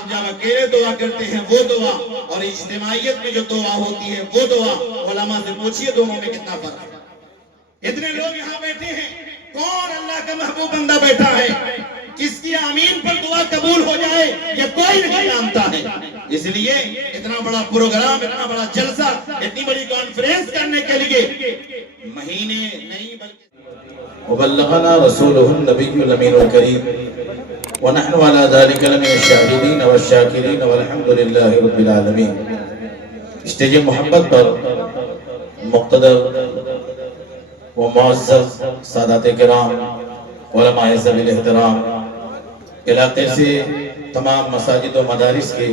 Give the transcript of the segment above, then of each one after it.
آپ جب اکیلے دعا کرتے ہیں وہ دعا اور اجتماعیت میں جو دعا ہوتی ہے وہ دعا، علماء سے پوچھئے دونوں میں کتنا فرق ہے۔ اتنے لوگ یہاں بیٹھے ہیں، کون اللہ کا محبوب بندہ بیٹھا ہے کس کی آمین پر دعا قبول ہو جائے یہ کوئی نہیں جانتا ہے۔ اس لیے اتنا بڑا پروگرام، اتنا بڑا جلسہ، اتنی بڑی کانفرنس کرنے کے لیے مہینے نہیں بلکہ وبلغنا رسوله النبي الأمين الكريم ونحن على ذلك لمن الشاهدين والشاكرين والحمد لله رب العالمين۔ اسٹیج محبت پر مقتدر و معزز سادات کرام، علماء ذوی الاحترام، علاقے سے تمام مساجد و مدارس کے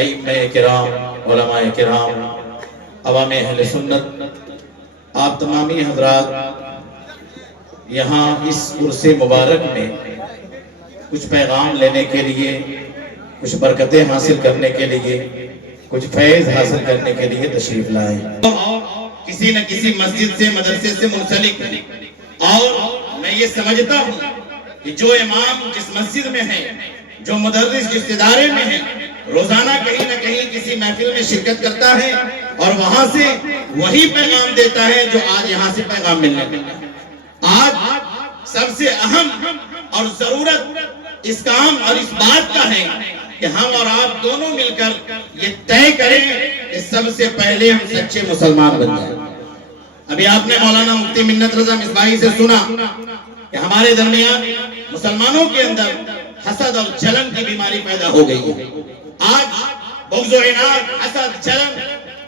ائمہ کرام، علماء کرام، عوام اہل سنت، آپ تمامی حضرات یہاں اس عرص مبارک میں کچھ پیغام لینے کے لیے، کچھ برکتیں حاصل کرنے کے لیے، کچھ فیض حاصل کرنے کے لیے تشریف لائے۔ کسی نہ کسی مسجد سے، مدرسے سے منسلک ہیں، اور میں یہ سمجھتا ہوں کہ جو امام جس مسجد میں ہے، جو مدرس جس ادارے میں ہے، روزانہ کہیں نہ کہیں کسی محفل میں شرکت کرتا ہے اور وہاں سے وہی پیغام دیتا ہے جو آج یہاں سے پیغام ملنے لگا۔ آج سب سے اہم اور ضرورت اس کام اور اس بات کا ہے کہ ہم اور آپ دونوں مل کر یہ طے کریں کہ سب سے پہلے ہم سچے مسلمان بن جائیں۔ ابھی آپ نے مولانا مفتی منت رضا مصباحی سے سنا کہ ہمارے درمیان مسلمانوں کے اندر حسد اور جلن کی بیماری پیدا ہو گئی ہے۔ آج بغض و عناد، حسد، جلن،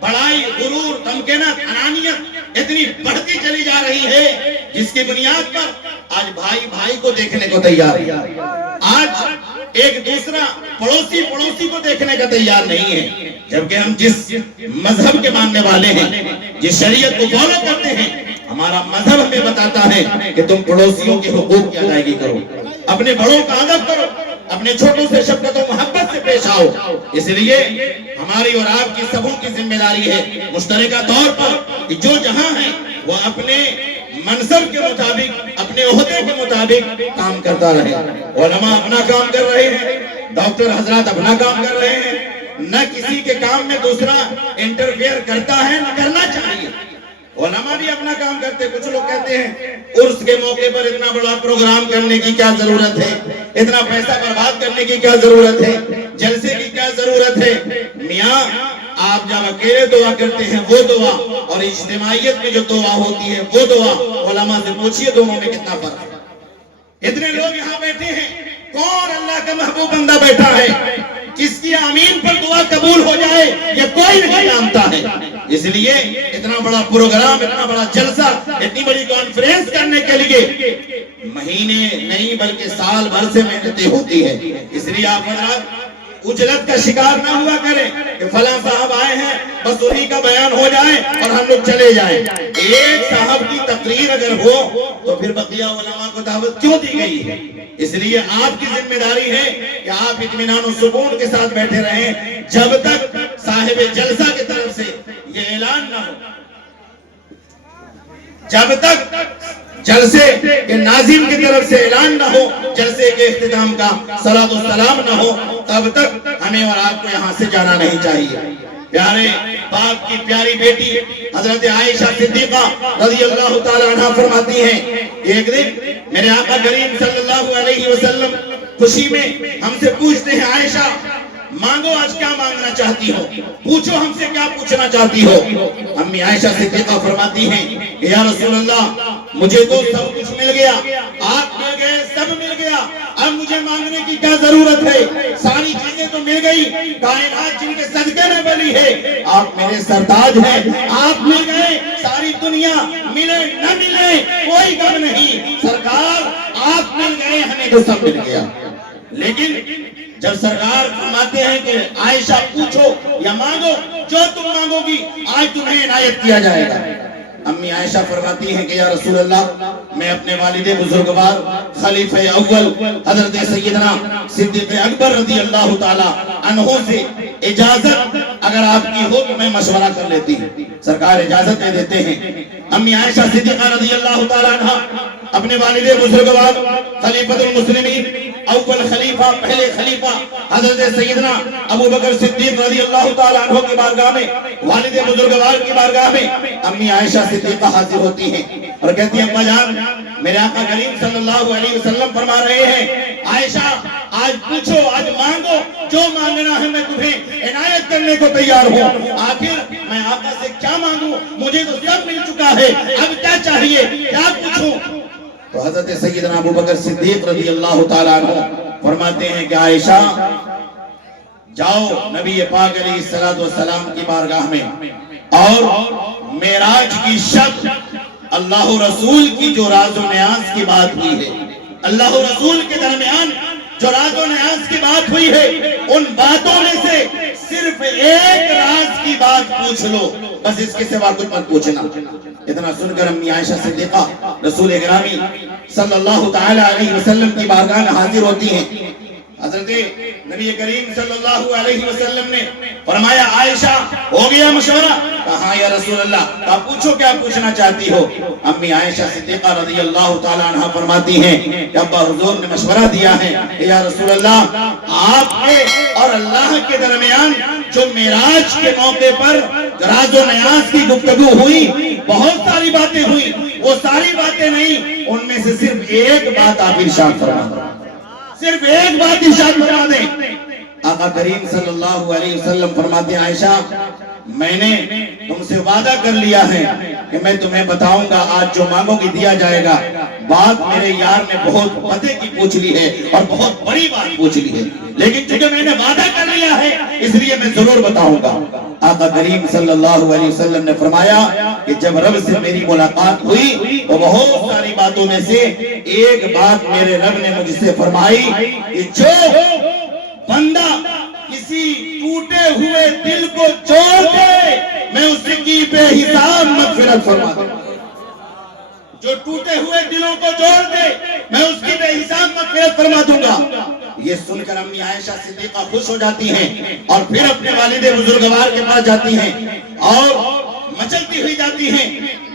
بڑائی، غرور، تمکنت، انانیت اتنی بڑھتی چلی جا رہی ہے جس کی بنیاد پر آج بھائی بھائی کو دیکھنے کو تیار ہے۔ آج ایک دوسرا پڑوسی کو دیکھنے کا تیار نہیں ہے، جبکہ ہم جس مذہب کے ماننے والے ہیں، جس شریعت کو فالو کرتے ہیں، ہمارا مذہب ہمیں بتاتا ہے کہ تم پڑوسیوں کے حقوق کی ادائیگی کرو، اپنے بڑوں کا ادب کرو، اپنے چھوٹوں سے شفقت و محبت سے پیش آؤ۔ اس لیے ہماری اور آپ کی سبوں کی ذمہ داری ہے مشترکہ طور پر کہ جو جہاں ہیں وہ اپنے منصب کے مطابق، اپنے عہدے کے مطابق کام کرتا رہے۔ علماء اپنا کام کر رہے ہیں، ڈاکٹر حضرات اپنا کام کر رہے ہیں، نہ کسی کے کام میں دوسرا انٹرفیئر کرتا ہے، نہ کرنا چاہیے۔ علماء بھی اپنا کام کرتے۔ کچھ لوگ کہتے ہیں عرس کے موقع پر اتنا بڑا پروگرام کرنے کی کیا ضرورت ہے، اتنا پیسہ برباد کرنے کی کیا ضرورت ہے، جلسے کی کیا ضرورت ہے۔ میاں، آپ جب اکیلے دعا کرتے ہیں وہ دعا اور اجتماعیت میں جو دعا ہوتی ہے وہ دعا، علماء سے پوچھئے دونوں میں کتنا فرق ہے۔ اتنے لوگ یہاں بیٹھے ہیں، کون اللہ کا محبوب بندہ بیٹھا ہے کس کی آمین پر دعا قبول ہو جائے یہ کوئی نہیں جانتا ہے۔ اس لیے اتنا بڑا پروگرام، اتنا بڑا جلسہ، اتنی بڑی کانفرنس کرنے کے لیے مہینے نہیں بلکہ سال بھر سے محنتیں ہوتی ہے۔ اس لیے آپ حضرات اجلت کا شکار نہ ہوا کریں کہ فلاں صاحب آئے ہیں بس انہی کا بیان ہو جائے اور ہم لوگ چلے جائیں۔ ایک صاحب کی تقریر اگر ہو تو پھر بقیہ علماء کو دعوت کیوں دی گئی ہے؟ اس لیے آپ کی ذمہ داری ہے کہ آپ اطمینان و سکون کے ساتھ بیٹھے رہیں جب تک صاحب جلسہ کی طرف سے یہ اعلان نہ ہو، جب تک جلسے کے ناظم کی طرف سے اعلان نہ ہو، جلسے کے اختتام کا صلاۃ و سلام نہ ہو، تب تک ہمیں اور آپ کو یہاں سے جانا نہیں چاہیے۔ پیارے باپ کی پیاری بیٹی حضرت عائشہ صدیقہ رضی اللہ تعالی عنہ فرماتی ہیں، ایک دن میرے آقا کریم صلی اللہ علیہ وسلم خوشی میں ہم سے پوچھتے ہیں، عائشہ مانگو آج کیا مانگنا چاہتی ہو، پوچھو ہم سے کیا پوچھنا چاہتی ہو۔ امی عائشہ صدیقہ فرماتی ہیں کہ یا رسول اللہ مجھے تو سب کچھ مل گیا، آپ مل گئے، سب مل گیا، اب مجھے مانگنے کی کیا ضرورت ہے، ساری چیزیں تو مل گئی، کائنات جن کے صدقے میں بنی ہے، آپ میرے سرتاج ہیں، آپ مل گئے، ساری دنیا ملے نہ ملے کوئی غم نہیں، سرکار آپ مل گئے، ہمیں تو سب مل گیا۔ لیکن جب سرکار فرماتے ہیں کہ عائشہ پوچھو یا مانگو، جو تم مانگو گی آج تمہیں عنایت کیا جائے گا۔ امی عائشہ فرماتی ہیں کہ یا رسول اللہ میں اپنے والد بزرگوار خلیفہ اول حضرت سیدنا صدیق اکبر رضی اللہ تعالی عنہ سے اجازت اگر آپ کی ہو تو میں مشورہ کر لیتی ہوں۔ سرکار اجازت دے دیتے ہیں۔ امی عائشہ صدیقہ رضی اللہ تعالی عنہ اپنے والد بزرگوار خلیفۃ المسلمین اول خلیفہ پہلے خلیفہ حضرت سیدنا ابو بکر صدیق رضی اللہ تعالیٰ عنہ کی بارگاہ میں، والد بزرگوار کی بارگاہ میں امی عائشہ صدیقہ حاضر ہوتی ہیں اور کہتی ہیں ابا جان میرے آقا کریم صلی اللہ علیہ وسلم فرما رہے ہیں عائشہ آج پوچھو، آج مانگو، جو مانگنا ہے میں تمہیں عنایت کرنے کو تیار ہوں۔ آخر میں آقا سے کیا مانگوں، مجھے تو سب مل چکا ہے، اب کیا چاہیے، کیا پوچھوں؟ تو حضرت سیدنا ابو بکر صدیق رضی اللہ تعالیٰ عنہ فرماتے ہیں کہ عائشہ جاؤ نبی پاک علیہ السلام کی بارگاہ میں، اور معراج کی شب اللہ رسول کی جو راز و نیاز کی بات ہوئی ہے، اللہ رسول کے درمیان جو راز و نیاز کی بات ہوئی ہے، ان باتوں میں سے صرف ایک راز کی بات پوچھ لو، بس اس کے سوا کچھ مت پوچھنا۔ اتنا سن کر امی عائشہ صدیقہ رسول اکرامی صلی اللہ تعالی علیہ وسلم کی بارگاہ میں حاضر ہوتی ہیں۔ حضرت نبی کریم صلی اللہ علیہ وسلم نے فرمایا عائشہ ہو گیا مشورہ؟ کہا یا رسول اللہ، کہا پوچھو کیا پوچھنا چاہتی ہو؟ امی عائشہ صدیقہ رضی اللہ تعالیٰ عنہ فرماتی ہیں کہ ابا حضور نے مشورہ دیا ہے کہ یا رسول اللہ آپ کے اور اللہ کے درمیان جو معراج کے موقع پر راز و نیاز کی گفتگو ہوئی، بہت ساری باتیں ہوئی، وہ ساری باتیں نہیں، ان میں سے صرف ایک بات آپ ارشاد فرما دیں، صرف ایک بات ارشاد فرما دیں۔ آقا کریم صلی اللہ علیہ وسلم فرماتے ہیں عائشہ میں نے تم سے وعدہ کر لیا ہے کہ میں تمہیں بتاؤں گا، آج جو مانگو گی دیا جائے گا۔ بات میرے یار نے بہت پتے کی پوچھ لی ہے اور بہت بڑی بات پوچھ لی ہے، لیکن چونکہ میں نے وعدہ کر لیا ہے اس لیے میں ضرور بتاؤں گا۔ آقا کریم صلی اللہ علیہ وسلم نے فرمایا کہ جب رب سے میری ملاقات ہوئی تو بہت ساری باتوں میں سے ایک بات میرے رب نے مجھ سے فرمائی کہ جو بندہ کسی ٹوٹے ہوئے دل کو جوڑ دے میں اس کی بے حساب مغفرت فرما دوں، جو ٹوٹے ہوئے دلوں کو جوڑ دے میں اس کی بے حساب مغفرت فرما دوں گا۔ یہ سن کر امی عائشہ صدیقہ خوش ہو جاتی ہیں اور پھر اپنے والد بزرگوار کے پاس جاتی ہیں اور مچلتی ہوئی جاتی ہیں،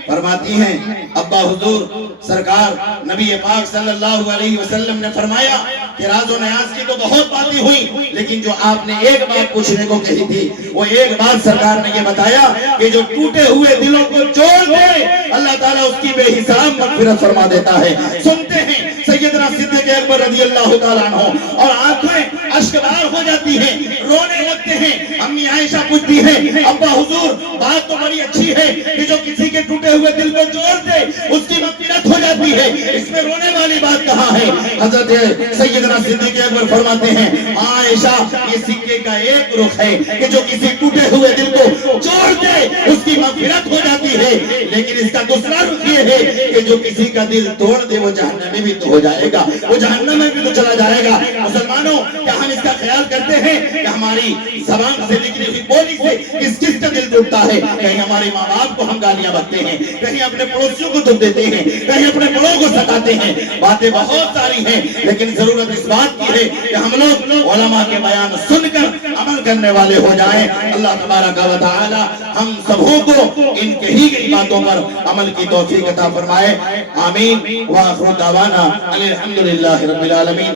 فرماتی ہیں ابا حضور سرکار نبی پاک صلی اللہ علیہ وسلم نے فرمایا کہ راز و نیاز کی تو بہت باتیں ہوئی، لیکن جو آپ نے ایک بات پوچھنے کو کہی تھی وہ ایک بات سرکار نے یہ بتایا کہ جو ٹوٹے ہوئے دلوں کو جوڑ دے اللہ تعالیٰ اس کی بے حساب مغفرت فرما دیتا ہے۔ سنتے ہیں سیدنا صدیق اکبر رضی اللہ تعالیٰ عنہ اور آنکھیں اشکبار ہو جاتی ہیں، رونے لگتے ہیں۔ امی عائشہ پوچھتی ہیں ابا حضور بات تو بڑی اچھی ہے کہ جو کسی کے ٹوٹے ہوئے دل کو جوڑ دے اس کی مغفرت ہو جاتی ہے، اس میں رونے والی بات کہاں ہے؟ حضرت سیدنا صدیق اکبر فرماتے ہیں عائشہ یہ سکے کا ایک رخ ہے کہ جو کسی ٹوٹے ہوئے دل کو جوڑ دے اس کی مغفرت ہو جاتی ہے، لیکن اس کا دوسرا رخ یہ ہے کہ جو کسی کا دل توڑ دے وہ جہنم میں بھی تو ہو جائے گا، وہ جہنم میں بھی تو چلا جائے گا۔ مسلمانوں کیا ہم اس کا خیال کرتے ہیں کہ ہماری زبان سے نکلی ہوئی بولی سے کس کس کا دل ٹوٹتا ہے؟ کہیں ہمارے ماں باپ کو ہم گالیاں بکتے ہیں، کہیں اپنے پڑوسیوں کو دکھ دیتے ہیں، کہیں اپنے بڑوں کو ستاتے ہیں، باتیں بہت ساری ہیں، لیکن ضرورت اس بات کی ہے کہ ہم لوگ علماء کے بیان سن کر عمل کرنے والے ہو جائیں۔ اللہ تبارک و تعالی ہم سبوں کو ان کہی گئی باتوں پر عمل کی توفیق عطا فرمائے، آمین۔ وآخر دعوانا الحمدللہ رب العالمین۔